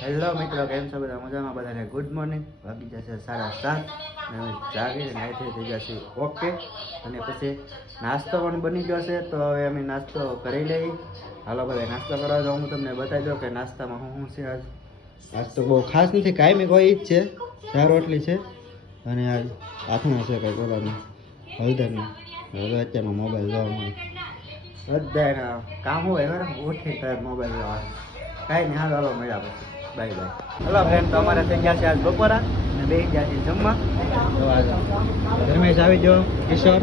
Hello મિત્રો, કેમ છો બધા? મજામાં? બધાને ગુડ મોર્નિંગ. વાગી જશે 7:30 અને હવે જાગીને નાઈ થઈ જશે ઓકે. અને પછી નાસ્તો પણ બની ગયો છે, તો હવે અમે નાસ્તો કરી લઈએ. હાલો બધા નાસ્તો કરવા તો હું તમને બતાવી દઉં કે નાસ્તામાં શું છે. આજ તો બહુ ખાસ નથી, કાંઈ કોઈ જ છે. 4 રોટલી છે અને આ આથણા છે કંઈ બોલાનું હળદરના. હવે અત્યારનો મોબાઈલ જોવા બધાના કામ હોય બરાબર, ઉઠી ત્યારે મોબાઈલ જોવાનું કાંઈ નહીં. હાલો મળ્યા પછી બાય બાય. હલો ફ્રેન્ડ, તો અમારે થઈ ગયા છે આજ બપોરા અને બેસી ગયા છે જમવા. તો આજે રમેશ આવી ગયો, કિશોર,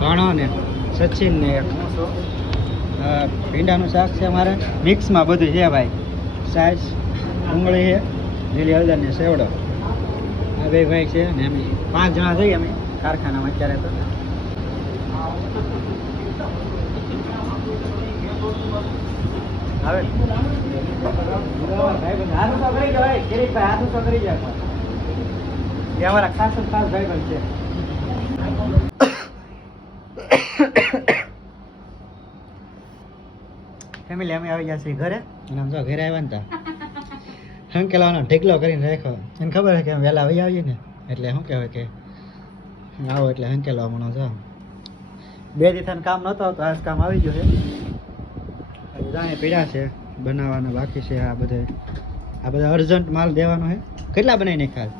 ભાણો ને સચિન ને એક ભીંડાનું શાક છે અમારે. મિક્સમાં બધું છે ભાઈ. સાઈઝ ડુંગળી છે, લીલી હળદર ને સેવડો. આ બે ભાઈ છે ને અમે 5 જણા જઈએ અમે કારખાનામાં અત્યારે. તો આવે અમારા ખાસ ભાઈ પણ છે. ફેમિલી અમે આવી ગયા છીએ ઘરે અને આમ તો ઘરે આવ્યા ને તા હંકેલાવાનો ઢેકલો કરીને રાખ્યો. એને ખબર છે કે અમે વહેલા આવી આવીએ ને એટલે શું કહેવાય કે આવો એટલે હંકેલવા મણો છો. 2 દિવસ કામ નહોતો આવતો, આજ કામ આવી ગયો છે. જાણે પીડા છે બનાવવાના બાકી છે. આ બધા અર્જન્ટ માલ દેવાનો છે. કેટલા બનાવી નાખ્યા?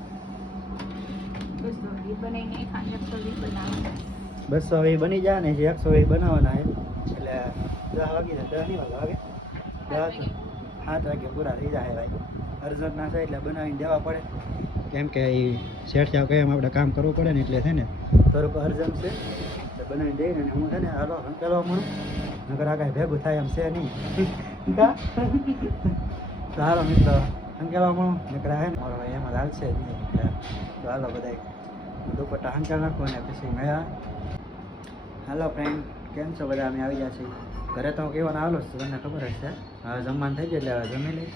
220 બની જાય ને 120 બનાવવાના છે. એટલે 10 વાગી જાય. 10 નહીં વાગે 7 વાગે પૂરા થઈ જાય ભાઈ. અર્જન્ટ ના થાય એટલે બનાવીને દેવા પડે, કેમ કે એ શેઠ જાવ કહે એમ આપણે કામ કરવું પડે ને એટલે છે ને થોડુંક અર્જન્ટ છે એટલે બનાવીને દઈને હું છે ને હાલો હંકેલવા મળું. નકર આ કાંઈ ભેગું થાય એમ છે નહીં. તો હાલો મિત્રો હંકેલવા મળું. નકર હે ને મારો ભાઈ એમાં હાલશે જ નહીં. તો હાલો બધા દુપટ્ટા હંકેલ નાખો ને પછી મેળા. હાલો ફ્રેન્ડ, કેમ છો બધા? અમે આવી ગયા છીએ ઘરે. તો કેવાનો આવેલો છે તમને ખબર જ છે. હવે જમવાનું થઈ જાય એટલે હવે જમી લઈ.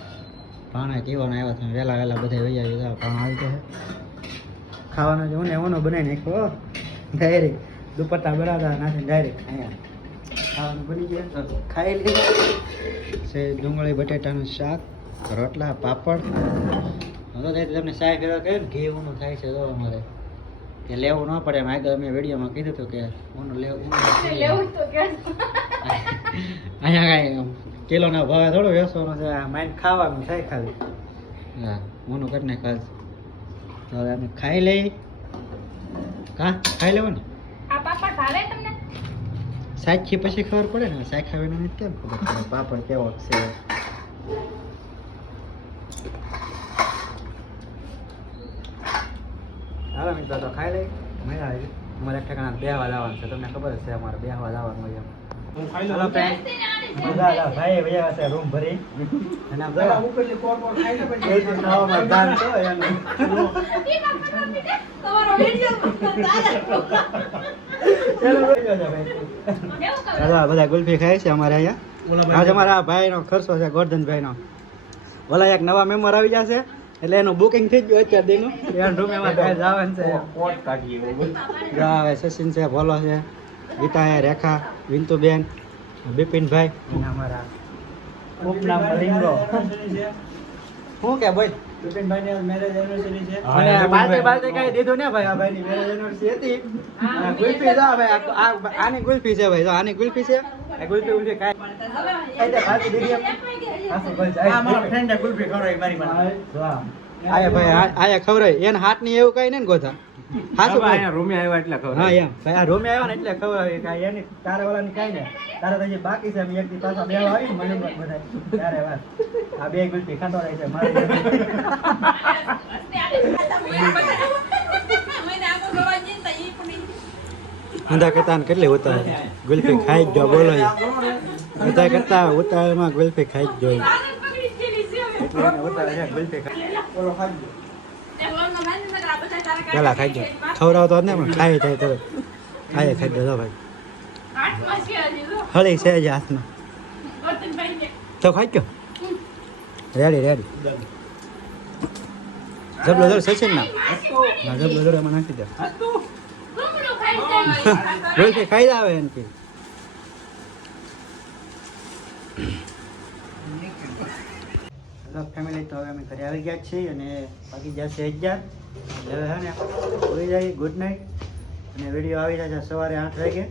ભાણા કેવાનો આવ્યો છે વહેલા બધા વહી આવી જાવ. ભાણા આવી જાય ખાવાનો જ હું ને એવાનો બનાવી નાખ્યો ડાયરેક્ટ. દુપટ્ટા બરાબર નાખીને ડાયરેક્ટ અહીંયા ખાવાનું બની જાય તો ખાઈ લીધું છે. ડુંગળી બટેટાનું શાક, રોટલા, પાપડ. હવે તમને સાહેબ ફેરવા કહ્યું ને ઘી ઊનું થાય છે. તો અમારે કે લેવું ન પડે એમ આગળ અમે વિડીયોમાં કીધું હતું કે ઊનું લેવું અહીંયા કાંઈ કિલોના ભાવે થોડો વેસવાનો છે. માઇન્ડ ખાવાનું થાય ખાલી. હા, ઊનું કરીને ખાસ. તો હવે અમે ખાઈ લઈએ. ખાઈ લેવું ને સાચી પછી ખબર પડે ને. સાખ્યા વિના કેમ ખબર પડે પાપડ કેવો છે. હાલો મિત્રો તો ખાઈ લઈ. મજા આવી. અમારે એક ઠેકાણા બેહવા જવાનું છે, તમને ખબર છે અમારે બેહવા જવાનું હોય એમ. ભાઈ ભૈયા છે રૂમ ભરી અને બધા ગુલ્ફી ખાય છે અમારે અહીંયા. આજે અમારા ભાઈ નો ખર્ચો છે, ગોરધનભાઈ નો. ઓલા એક નવા મેમ્બર આવી જશે એટલે એનું બુકિંગ થઈ ગયું અત્યાર દીનું. રૂમ એમાં જવાનું છે. સચિન છે, ભોલો છે, ગીતા છે, રેખા, વિંતુબેન, બિપિનભાઈ અને અમારા ઉપનામ રીંગો. શું કે બોલ? બિપિનભાઈ ની મેરેજ એનિવર્સરી છે અને બાલતે કઈ દીધું ને ભાઈ. આ ભાઈ ની મેરેજ એનિવર્સરી હતી. ગુલ્ફી જો ભાઈ, આની ગુલ્ફી છે ભાઈ. જો આની ગુલ્ફી છે. આ ગુલ્ફી ઉલ્ફી કાઈ દે બાકી દીધી આ મારા ફ્રેન્ડ એ ગુલ્ફી ખવડાવી મારી પાસે. આયા ભાઈ આયા ખવડાવી. એને હાથ ની એવું કઈ ને ગોતા હાસુ ભાઈ રૂમે આવ્યા એટલે ખબર. હા એમ ભાઈ, આ રૂમે આવ્યા ને એટલે ખબર આવી કાઈ એની તારે વાળાની કાઈ ને. તારે તો જે બાકી છે એક દી પાછા બેવા આવી મને બધા ત્યારે વાત. આ બે ગુલ્ફી ખાતો રહે છે મારી. અંધા કરતા કેટલી ઉતાર ગુલ્ફી ખાઈ જ જો. બોલો અંધા કરતા ઉતારમાં ગુલ્ફી ખાઈ જ જોઈ. એટલે ઉતાર છે ગુલ્ફી ખાઈ. પેલા ખાઈ જાઓ. ખવડાવતો ને પણ ખાઈ થાય તો ખાઈ દેજો ભાઈ. હળી છે જ હાથમાં તો ખાઈ ગયો. રેડી જબલો જબર સચિન ના જબલો જબર એમાં નાખી દે. રોજ ખાઈ આવે એનથી. હેલો ફેમિલી, તો હવે અમે ઘરે આવી ગયા છીએ અને બાકી જશે 11 એટલે હવે છે ને હોઈ જાય. Good night. અને વિડીયો આવી જાય છે સવારે 8 વાગે,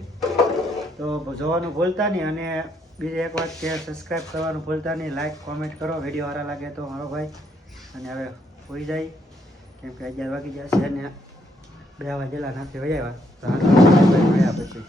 તો જોવાનું ભૂલતા નહીં. અને બીજી એક વાત કે સબસ્ક્રાઈબ કરવાનું ભૂલતા નહીં, લાઈક કોમેન્ટ કરો વિડીયો સારા લાગે તો મારો ભાઈ. અને હવે હોઈ જાય કેમ કે 11 વાગી જશે અને 2 વાગેલા નથી વયા આવ્યા તો મળ્યા પછી